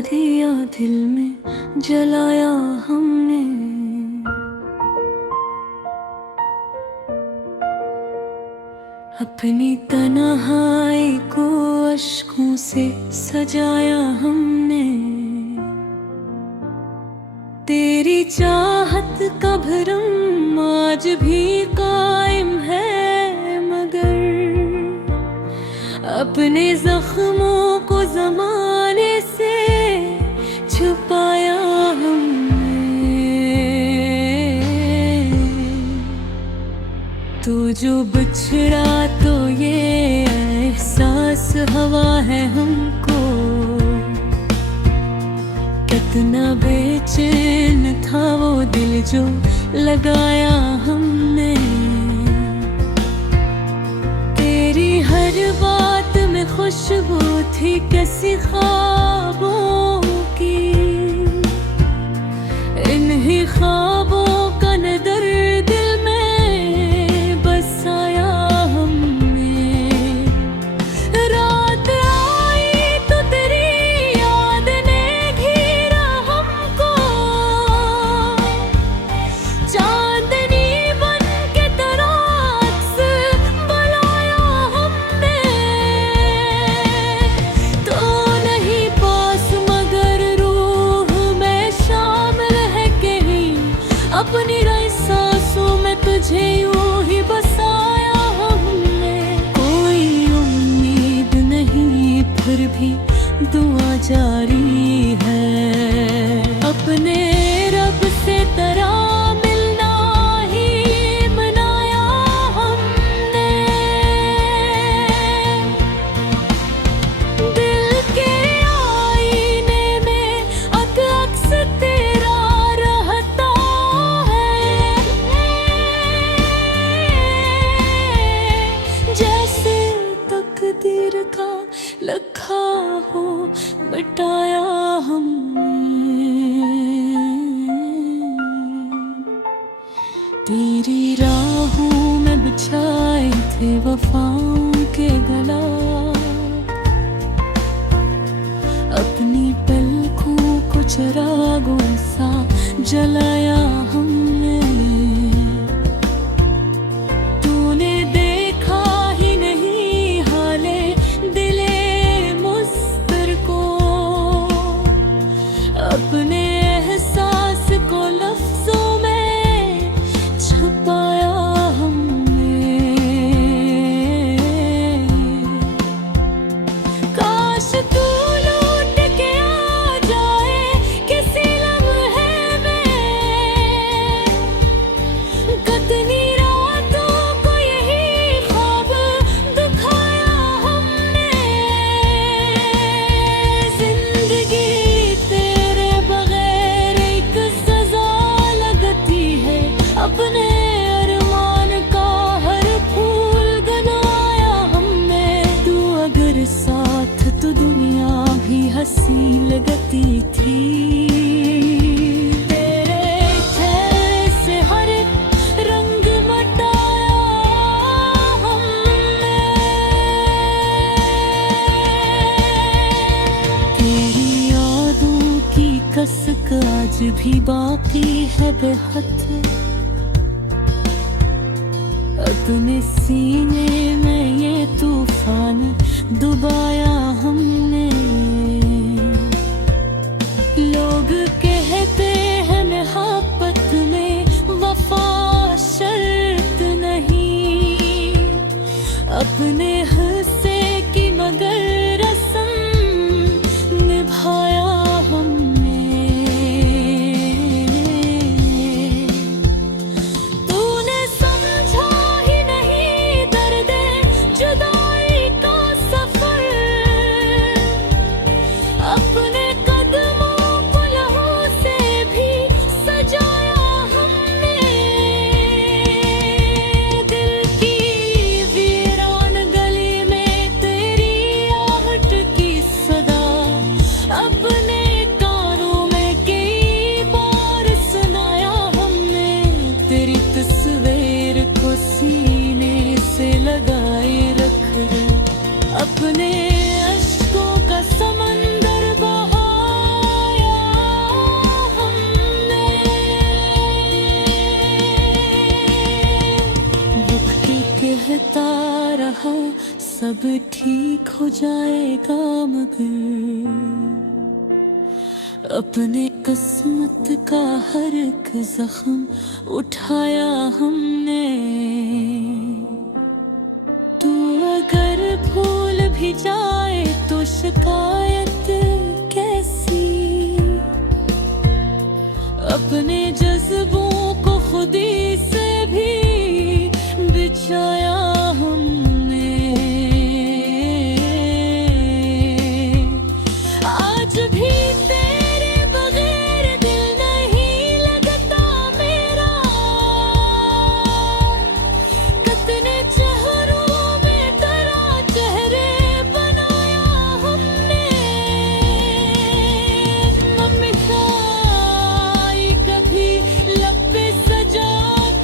दिया दिल में जलाया हमने। अपनी तन्हाई को अश्कों से सजाया हमने। तेरी चाहत का भरम आज भी कायम है, मगर अपने जख्मों को जमाने से छुपाया हमने। तू जो बिछड़ा तो ये एहसास हवा है हमको। कितना बेचैन था वो दिल जो लगाया हमने। तेरी हर बात में खुशबू थी कैसी ख्वाबों की। इन्हीं ख्वाबों का नदर दिल में बसाया हमने। रात आई तो तेरी याद ने घेरा हमको। चांदनी बन के तेरा अक्स बुलाया हमने। तो नहीं पास मगर रूह में शामिल है कहीं। अपनी सांसों में तुझे यूं ही बसाया हमने। कोई उम्मीद नहीं फिर भी दुआ जारी है। अपने रब से तेरा मिलना ही मनाया हमने। दिल के आईने में अक्स तेरा रहता है। जैसे तकदीर का लिखा हो मिटाया हमने। तेरी राहों में बिछाए थे वफाओं के गला। अपनी पलकों को चिरागों सा जलाया हमने। तूने देखा ही नहीं हाले दिले मुस्तर को। अपने एहसास को लफ्जों में छुपाया हमने। काश तू लौट के आ जाए किसी लम्हे में। कितनी रातों को यही ख्वाब दिखाया हमने। जिंदगी तेरे बगैर एक सजा लगती है। अपने अरमान का हर फूल गनाया हमने। तू अगर साथ तो दुनिया भी हंसी लगती थी। तेरे चेहरे से हर रंग मिटाया हमने। तेरी यादों की कसक आज भी बाकी है बेहद। अपने सीने में ये तूफान डुबाया हमने। लोग कहते हैं मोहब्बत में वफा शर्त नहीं। अपने हिस्से की मगर रस्म निभाया हमने। तूने समझा ही नहीं दर्द जुदाई का सफर। अपने कदमों को लहू से भी सजाया हमने। दिल की वीरान गली में तेरी आहट की सदा। अपने कानों में कई बार सुनाया हमने। तेरी तस्वीर को सीने से लगाए रख अपने अश्कों का समंदर बहा था सब ठीक हो जाएगा, मगर अपने किस्मत का हर एक जख्म उठाया हमने। तू अगर भूल भी जाए तो शिकायत कैसी, अपने जज्बों को खुदी से भी बिछाया हमने। आज भी तेरे बगैर दिल नहीं लगता मेरा, कितने चेहरों में तेरा चेहरे बनाया हमने। मम्मी खाई कभी लब पे सजा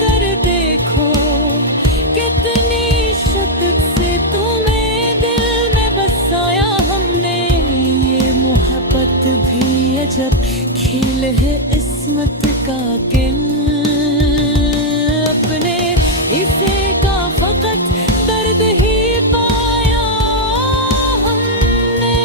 कर देखो, कितनी शिद्दत से तुम्हें दिल में बसाया हमने। ये मोहब्बत भी अजब खेल है इस्मत का खेल, अपने इसे का फकत दर्द ही पाया हमने।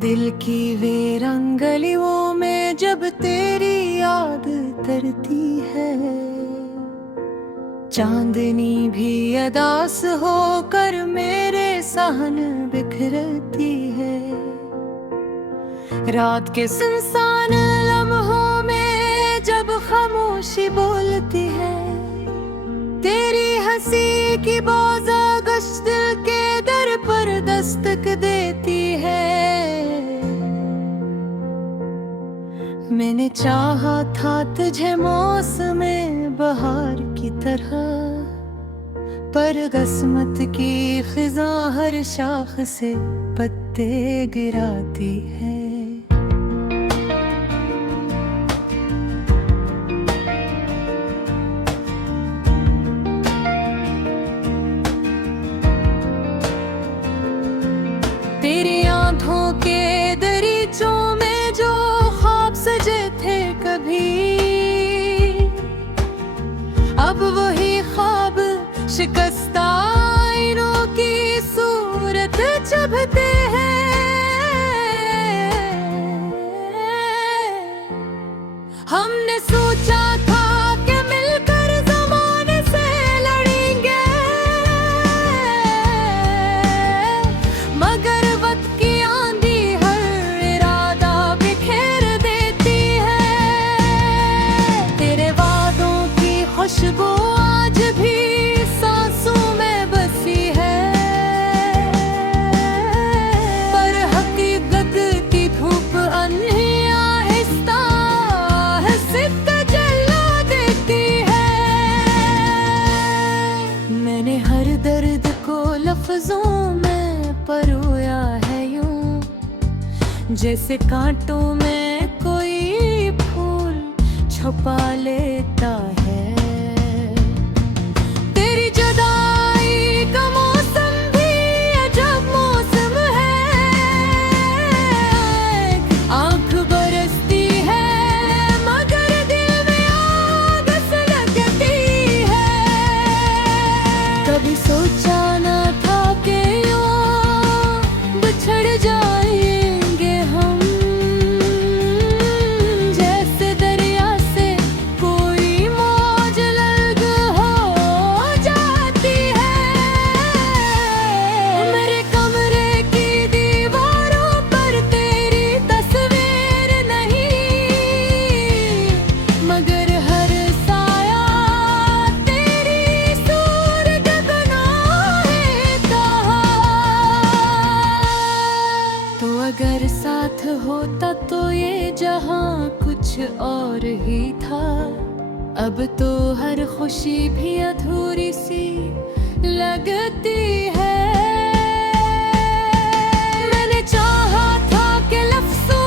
दिल की वीरान गलियों में जब तेरी याद तरती है, चांदनी भी अदास होकर मेरे सहन बिखरती है। रात के सुनसान लम्हों में जब खामोशी बोलती है, तेरी हंसी की बोझा गश्त दिल के दर पर दस्तक देती है। मैंने चाहा था तुझे मौसमे बहार की तरह, पर किस्मत की खिज़ा हर शाख से पत्ते गिराती है। तेरी आंखों के दरीचों में जो ख्वाब सजे थे कभी, अब वही ख्वाब शिकस्ता आईनों की सूरत चुभते हैं। हमने सोचा था कि मिलकर ज़माने से लड़ेंगे, मगर वक्त की आंधी हर इरादा बिखेर देती है। तेरे वादों की खुशबू आज भी सांसों में बसी है, पर हकीकत की धूप अन्ही आहिस्ता सिद्ध जला देती है। मैंने हर दर्द को लफ्जों में परोया है यूं, जैसे कांटों में कोई फूल छुपा लेता है। तेरी जुदाई का मौसम भी अजब मौसम है, आंख बरसती है मगर दिल में आग सुलगती है। कभी सोचा न था कि यूं बिछड़ जाएंगे हम, जैसे दरिया से कोई मौज लग हो जाती है। मेरे कमरे की दीवारों पर तेरी तस्वीर नहीं, मगर हर साया तेरी सूरत बना है कहा। तो अगर साथ होता तो ये जहां कुछ और ही था, अब तो हर खुशी भी अधूरी सी लगती है। मैंने चाहा था कि लफ्ज़ों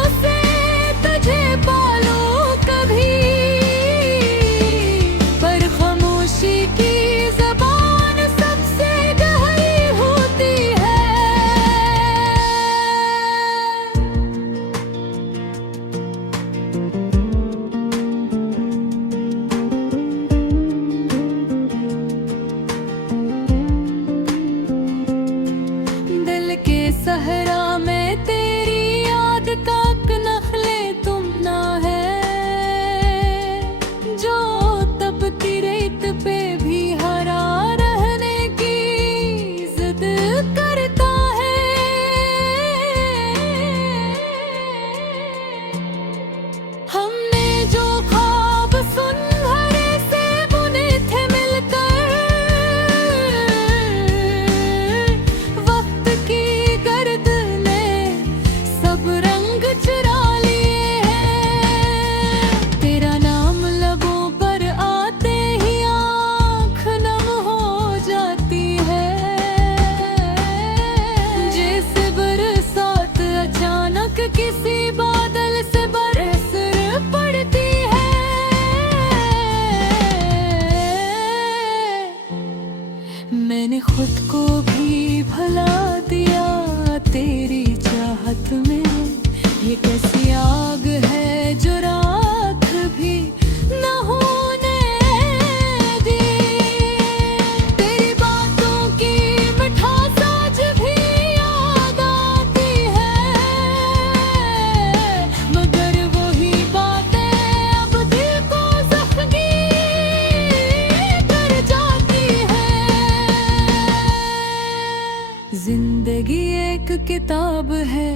जिंदगी एक किताब है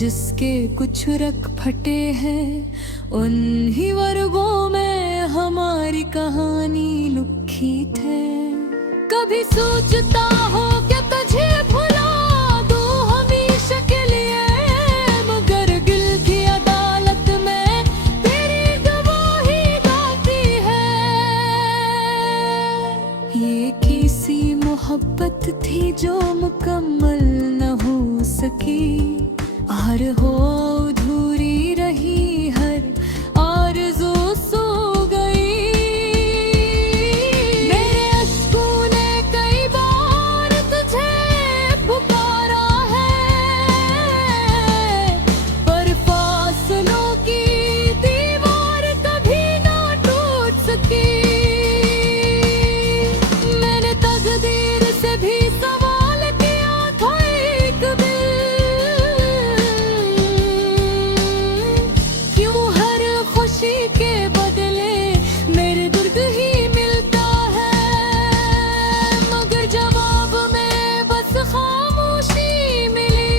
जिसके कुछ रख फटे हैं, उन्हीं वर्गों में हमारी कहानी लिखी थे। कभी सोचता हो कि तुझे भुला दूं हमेशा के लिए, मगर दिल की अदालत में तेरी गवाही गाती है। ये किसी मोहब्बत थी जो मुकम्मल न हो सकी, और हो अधूरी रही हर आरज़ू सो गई। मेरे अश्कों ने कई बार तुझे पुकारा है, पर फासलों की दीवार कभी ना टूट सकी। मैंने तकदीर से भी सवाल किया था एक दिन, खुशी के बदले मेरे दर्द ही मिलता है, मगर जवाब में बस खामोशी मिली।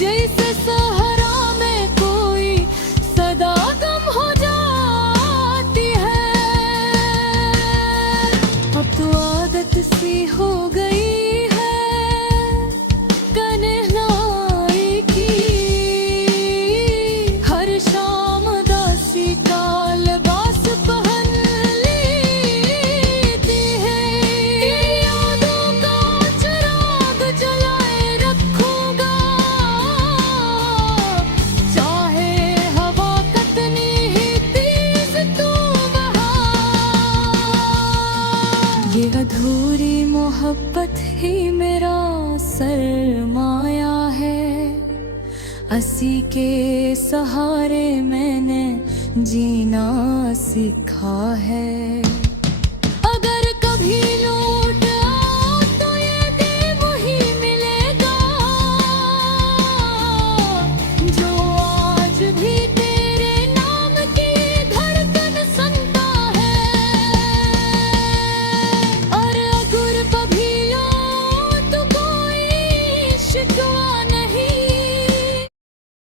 जैसे सहरा में कोई सदा कम हो जाती है। अब तो आदत सी हो गई ये अधूरी मोहब्बत ही मेरा सरमाया है, इसी के सहारे मैंने जीना सीखा है।